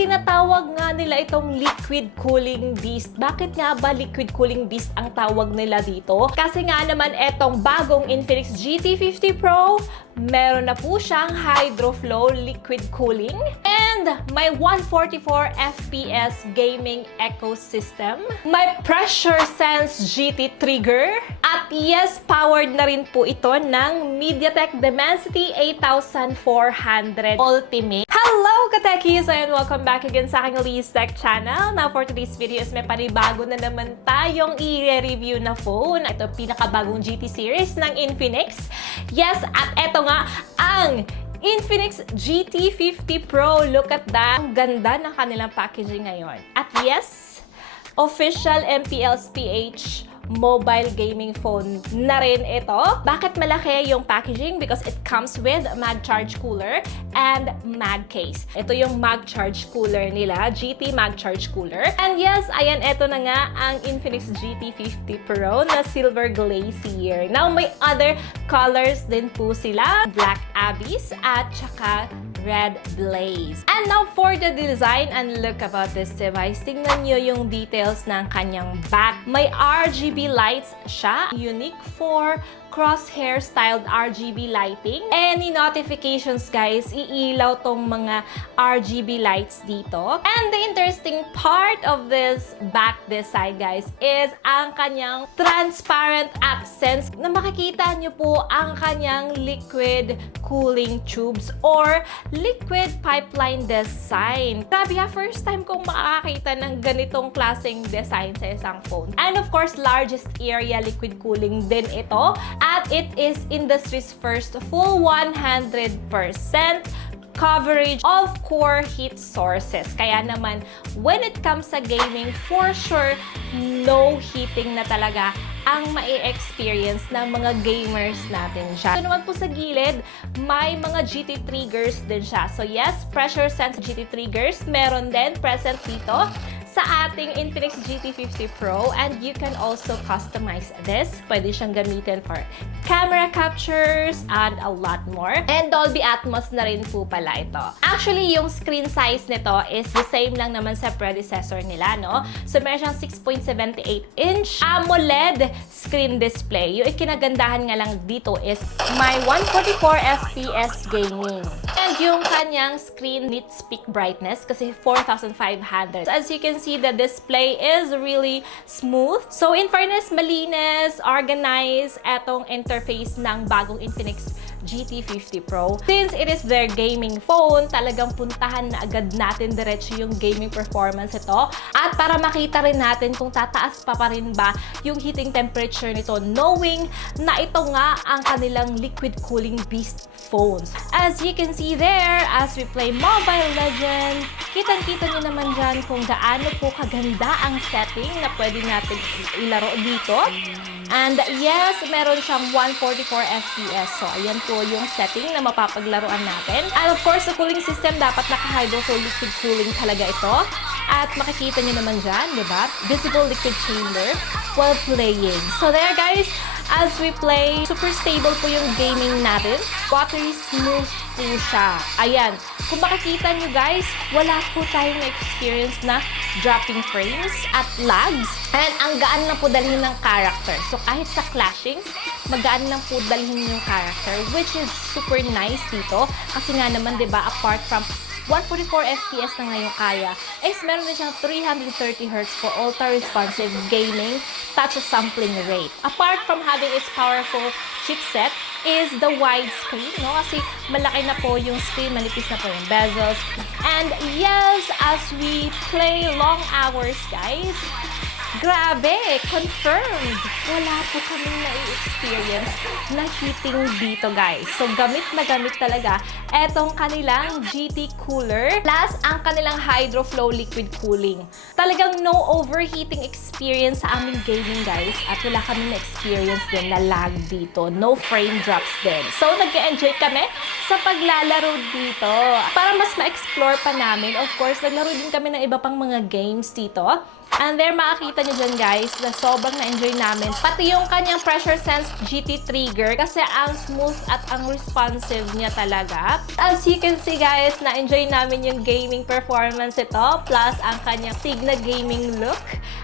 tinatawag nga nila itong liquid cooling beast. Bakit nga ba liquid cooling beast ang tawag nila dito? Kasi nga naman etong bagong Infinix GT 50 Pro, meron na po siyang HydroFlow liquid cooling and may 144 FPS gaming ecosystem. May pressure sense GT trigger at yes, powered na rin po ito ng MediaTek Dimensity 8400 Ultimate. Hello ka-Techies! And welcome back again sa aking Lee's Tech channel. Now for today's video is may panibago na naman tayong i-review na phone. Ito pinakabagong GT series ng Infinix. Yes, at ito nga ang Infinix GT 50 Pro. Look at that. Ang ganda ng kanilang packaging ngayon. At yes, official MPLS-PH mobile gaming phone na rin ito. Bakit malaki yung packaging? Because it comes with mag charge cooler and mag case. Ito yung mag charge cooler nila, GT mag charge cooler. And yes, ayan, ito na nga ang Infinix GT 50 Pro na silver glacier. Now, may other colors din po sila. Black Abyss at saka red blaze. And now for the design and look about this device. Tingnan nyo yung details ng kanyang back. May RGB lights siya. Unique for crosshair styled RGB lighting. Any notifications, guys, iilaw tong mga RGB lights dito. And the interesting part of this back design, guys, is ang kanyang transparent accents na makikita nyo po ang kanyang liquid cooling tubes or liquid pipeline design. Grabe ha, first time kong makakita ng ganitong klaseng design sa isang phone. And of course, largest area liquid cooling din ito. At it is industry's first full 100% coverage of core heat sources. Kaya naman, when it comes sa gaming, for sure, no heating na talaga ang mai-experience ng mga gamers natin siya. So naman po sa gilid, may mga GT triggers din siya. So yes, pressure sense GT triggers, meron din present dito sa ating Infinix GT 50 Pro, and you can also customize this. Pwede siyang gamitin for camera captures and a lot more. And Dolby Atmos na rin po pala ito. Actually, yung screen size nito is the same lang naman sa predecessor nila, no? So, meron siyang 6.78-inch AMOLED screen display. Yung ikinagandahan nga lang dito is may 144 FPS gaming. And yung kanyang screen nits peak brightness kasi 4,500. So, as you can see, the display is really smooth. So, in fairness, malinis, organized, etong interface ng bagong Infinix GT 50 Pro. Since it is their gaming phone, talagang puntahan na agad natin diretso yung gaming performance ito. At para makita rin natin kung tataas pa rin ba yung heating temperature nito, knowing na ito nga ang kanilang liquid cooling beast phones. As you can see there, as we play Mobile Legends, kitang-kita nyo naman dyan kung gaano po kaganda ang setting na pwede natin ilaro dito. And yes, meron siyang 144 FPS. So, ayan po yung setting na mapapaglaruan natin. And of course, the cooling system, dapat naka-HydroFlow liquid cooling talaga ito. At makikita nyo naman dyan, di ba? Visible liquid chamber while playing. So there, guys, as we play, super stable po yung gaming natin. Watery smooth po siya. Ayan. Kung makikita nyo, guys, wala po tayong experience na dropping frames at lags. And ang gaan lang po dalhin ng character. So kahit sa clashing, magaan lang po dalhin yung character, which is super nice dito. Kasi nga naman, di ba, apart from 144 FPS na ngayon kaya, is meron din siyang 330 Hz for ultra-responsive gaming touch sampling rate. Apart from having its powerful chipset, is the widescreen, no? Kasi malaki na po yung screen, manipis na po yung bezels. And yes, as we play long hours, guys, grabe, confirmed. Wala po kaming na-experience na heating dito, guys. So, gamit na gamit talaga etong kanilang GT cooler plus ang kanilang HydroFlow liquid cooling. Talagang no overheating experience sa aming gaming, guys. At wala kami na-experience din na lag dito. No frame drops din. So, nag-enjoy kami sa paglalaro dito. Para mas ma-explore pa namin, of course, naglaro din kami ng iba pang mga games dito. And there, makakita nyo dyan, guys, na sobrang na-enjoy namin. Pati yung kanyang pressure sense GT trigger kasi ang smooth at ang responsive niya talaga. up. As you can see guys, na-enjoy namin yung gaming performance ito, plus ang kanyang Signa gaming look.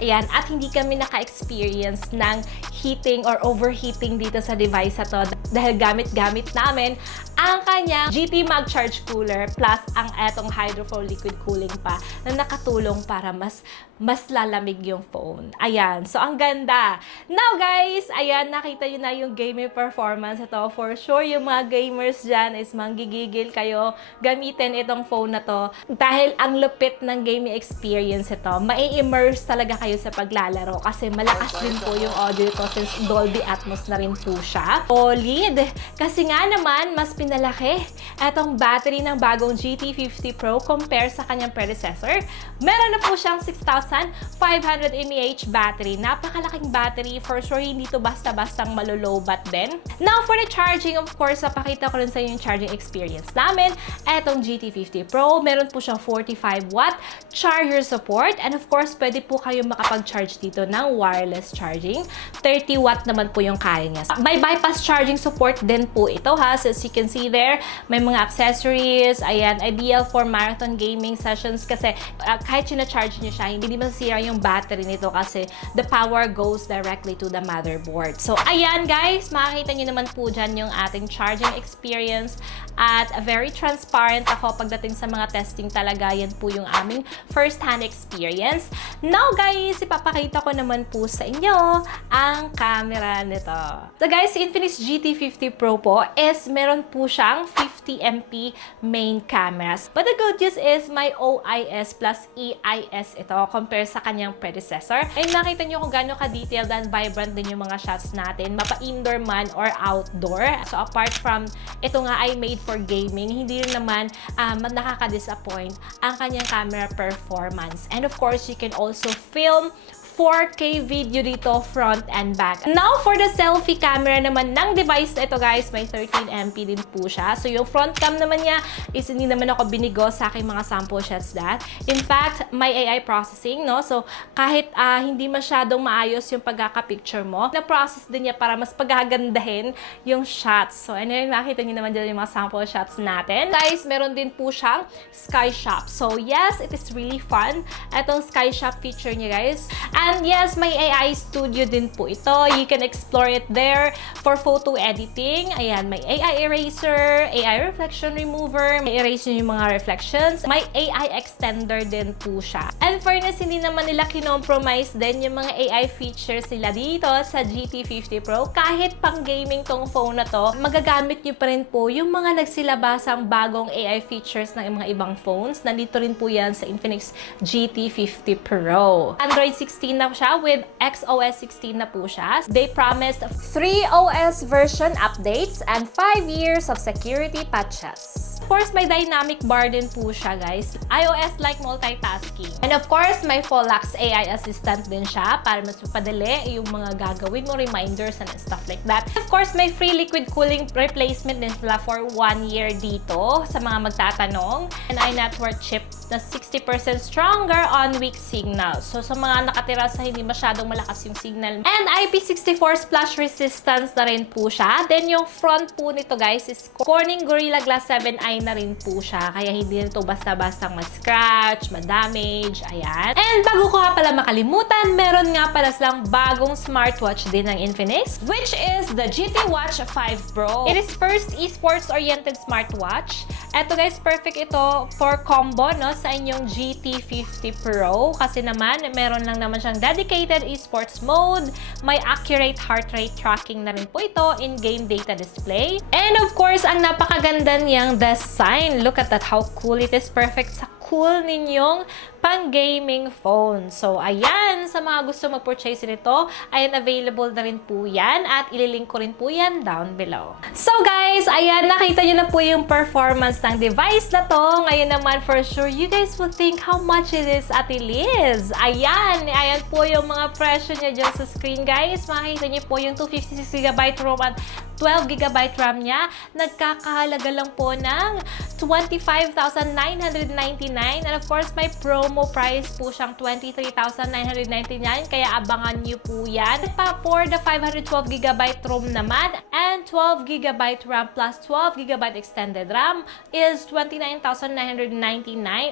Ayan, at hindi kami naka-experience ng heating or overheating dito sa device na to dahil gamit-gamit namin ang kanyang GT Mag Charge Cooler plus ang etong HydroFlow liquid cooling pa na nakatulong para mas lalamig yung phone. Ayan, so ang ganda. Now guys, ayan, nakita nyo na yung gaming performance ito. For sure, yung mga gamers dyan is manggigigil kayo gamitin itong phone na to dahil ang lupit ng gaming experience ito. Mai-immerse talaga kayo sa paglalaro kasi malakas din po yung audio ito since Dolby Atmos na rin po siya. Solid! Kasi nga naman, mas pinalaki etong battery ng bagong GT50 Pro compare sa kanyang predecessor. Meron na po siyang 6,500 mAh battery. Napakalaking battery. For sure, hindi to basta-bastang malolobat din. Now, for the charging, of course, napakita ko rin sa inyo yung charging experience namin. Etong GT50 Pro, meron po siyang 45-watt charger support. And of course, pwede po kayo makapag-charge dito ng wireless charging. 30-watt naman po yung kaya niya. May bypass charging support din po ito ha. So, as you can see there, may mga accessories. Ayan, ideal for marathon gaming sessions kasi kahit sina-charge niyo siya, hindi masisira yung battery nito kasi the power goes directly to the motherboard. So, ayan guys, makikita niyo naman po dyan yung ating charging experience at very transparent ako pagdating sa mga testing talaga. Yan po yung aming first-hand experience. Now guys, ipapakita ko naman po sa inyo ang camera nito. So guys, Infinix GT50 Pro po is meron po siyang 50MP main cameras. But the good news is may OIS plus EIS ito compare sa kanyang predecessor. And nakita nyo kung gaano ka-detailed and vibrant din yung mga shots natin, mapa-indoor man or outdoor. So apart from ito nga ay made for gaming, hindi rin naman nakaka-disappoint ang kanyang camera performance. And of course, you can also film 4K video dito front and back. Now, for the selfie camera naman ng device na ito guys, may 13MP din po siya. So, yung front cam naman niya is hindi naman ako binigo sa aking mga sample shots that. In fact, may AI processing, no? So, kahit hindi masyadong maayos yung pagkaka-picture mo, na-process din niya para mas pagagandahin yung shots. So, ano yung nakita niyo naman dyan yung mga sample shots natin. Guys, meron din po siyang Sky Shop. So, yes, it is really fun. Itong Sky Shop feature niya guys. And yes, may AI studio din po ito. You can explore it there for photo editing. Ayan, may AI eraser, AI reflection remover, may erase yung mga reflections. May AI extender din po siya. And fairness, hindi naman nila kinompromise din yung mga AI features nila dito sa GT50 Pro. Kahit pang gaming tong phone na to, magagamit nyo pa rin po yung mga nagsilabasang bagong AI features ng mga ibang phones. Nandito rin po yan sa Infinix GT50 Pro. Android 16 na siya with XOS 16 na po siya. They promised 3 OS version updates and 5 years of security patches. Of course, may dynamic bar din po siya, guys. iOS-like multitasking. And of course, may Folax AI assistant din siya para mas mapadali yung mga gagawin mo, reminders and stuff like that. Of course, may free liquid cooling replacement din sila for 1 year dito sa mga magtatanong. An iNetwork chip na 60% stronger on weak signal. So, sa mga nakatira sa hindi masyadong malakas yung signal. And IP64 splash resistance na rin po siya. Then, yung front po nito, guys, is Corning Gorilla Glass 7i na rin po siya. Kaya hindi nito basta-bastang ma-scratch, ma-damage, ayan. And bago ko nga pala makalimutan, meron nga pala silang bagong smartwatch din ng Infinix, which is the GT Watch 5 Pro. It is first esports-oriented smartwatch. Eto guys, perfect ito for combo, no, sa inyong GT50 Pro. Kasi naman, meron lang naman siyang dedicated esports mode. May accurate heart rate tracking na rin po ito, in-game data display. And of course, ang napakaganda niyang design. Look at that, how cool it is. Perfect sa cool ninyong pang-gaming phone. So, ayan, sa mga gusto mag-purchase nito, ayan, available na rin po yan at ililink ko rin po yan down below. So, guys, ayan, nakita nyo na po yung performance ng device na to. Ngayon naman, for sure, you guys will think how much it is at Liz. Ayan, ayan po yung mga presyo niya dyan sa screen, guys. Makikita nyo po yung 256GB ROM at 12GB RAM niya. Nagkakahalaga lang po ng 25,999 and of course, may promo promo price po siyang 23,999, kaya abangan niyo po yan. For the 512GB ROM naman and 12GB RAM plus 12GB extended RAM is 29,999.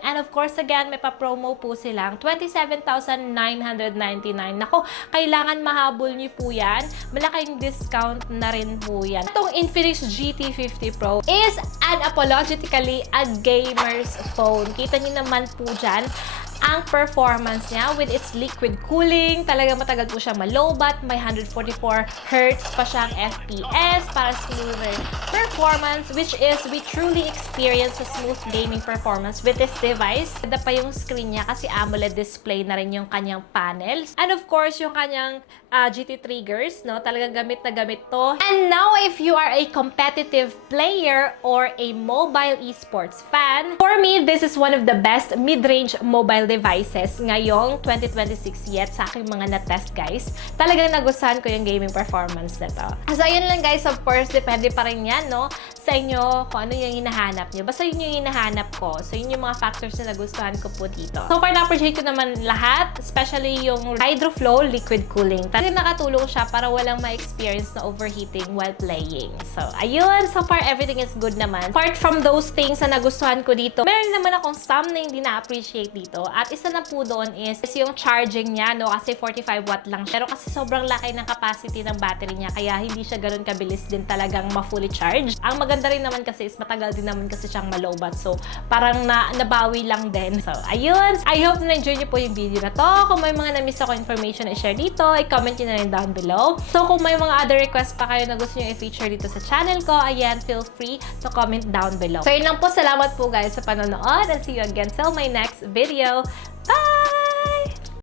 And of course, again, may pa-promo po silang 27,999. Nako, kailangan mahabol niyo po yan. Malaking discount na rin po yan. Itong Infinix GT 50 Pro is unapologetically a gamer's phone. Kita niyo naman po dyan ang performance niya with its liquid cooling. Talaga matagal po siya malobat. May 144 Hz pa siyang FPS para smoother performance, which is we truly experience a smooth gaming performance with this device. Ganda pa yung screen niya kasi AMOLED display na rin yung kanyang panels. And of course, yung kanyang GT triggers, no? Talagang gamit na gamit to. And now, if you are a competitive player or a mobile esports fan, for me, this is one of the best mid-range mobile devices ngayong 2026 yet sa aking mga na-test, guys. Talagang nagustuhan ko yung gaming performance na to. So, ayun lang, guys. Of course, depende pa rin yan, no? Sa inyo, kung ano yung hinahanap nyo. Basta yun yung hinahanap ko. So, yun yung mga factors na nagustuhan ko po dito. So far, na-appreciate ko naman lahat, especially yung HydroFlow liquid cooling. Talagang nakatulong siya para walang ma-experience na overheating while playing. So, ayun. So far, everything is good naman. Apart from those things na nagustuhan ko dito, meron naman akong some na hindi na-appreciate dito. At isa na po doon is yung charging niya, no? Kasi 45 watt lang siya. Pero kasi sobrang laki ng capacity ng battery niya, kaya hindi siya ganun kabilis din talagang ma-fully charge. Ang maganda rin naman kasi is matagal din naman kasi siyang malobat. So, parang nabawi lang din. So, ayun. I hope na enjoy niyo po yung video na to. Kung may mga na-miss ako information na i-share dito, i-comment niyo na rin down below. So, kung may mga other requests pa kayo na gusto niyo i-feature dito sa channel ko, ayan, feel free to comment down below. So, yun lang po. Salamat po guys sa panonood and see you again till my next video. Bye!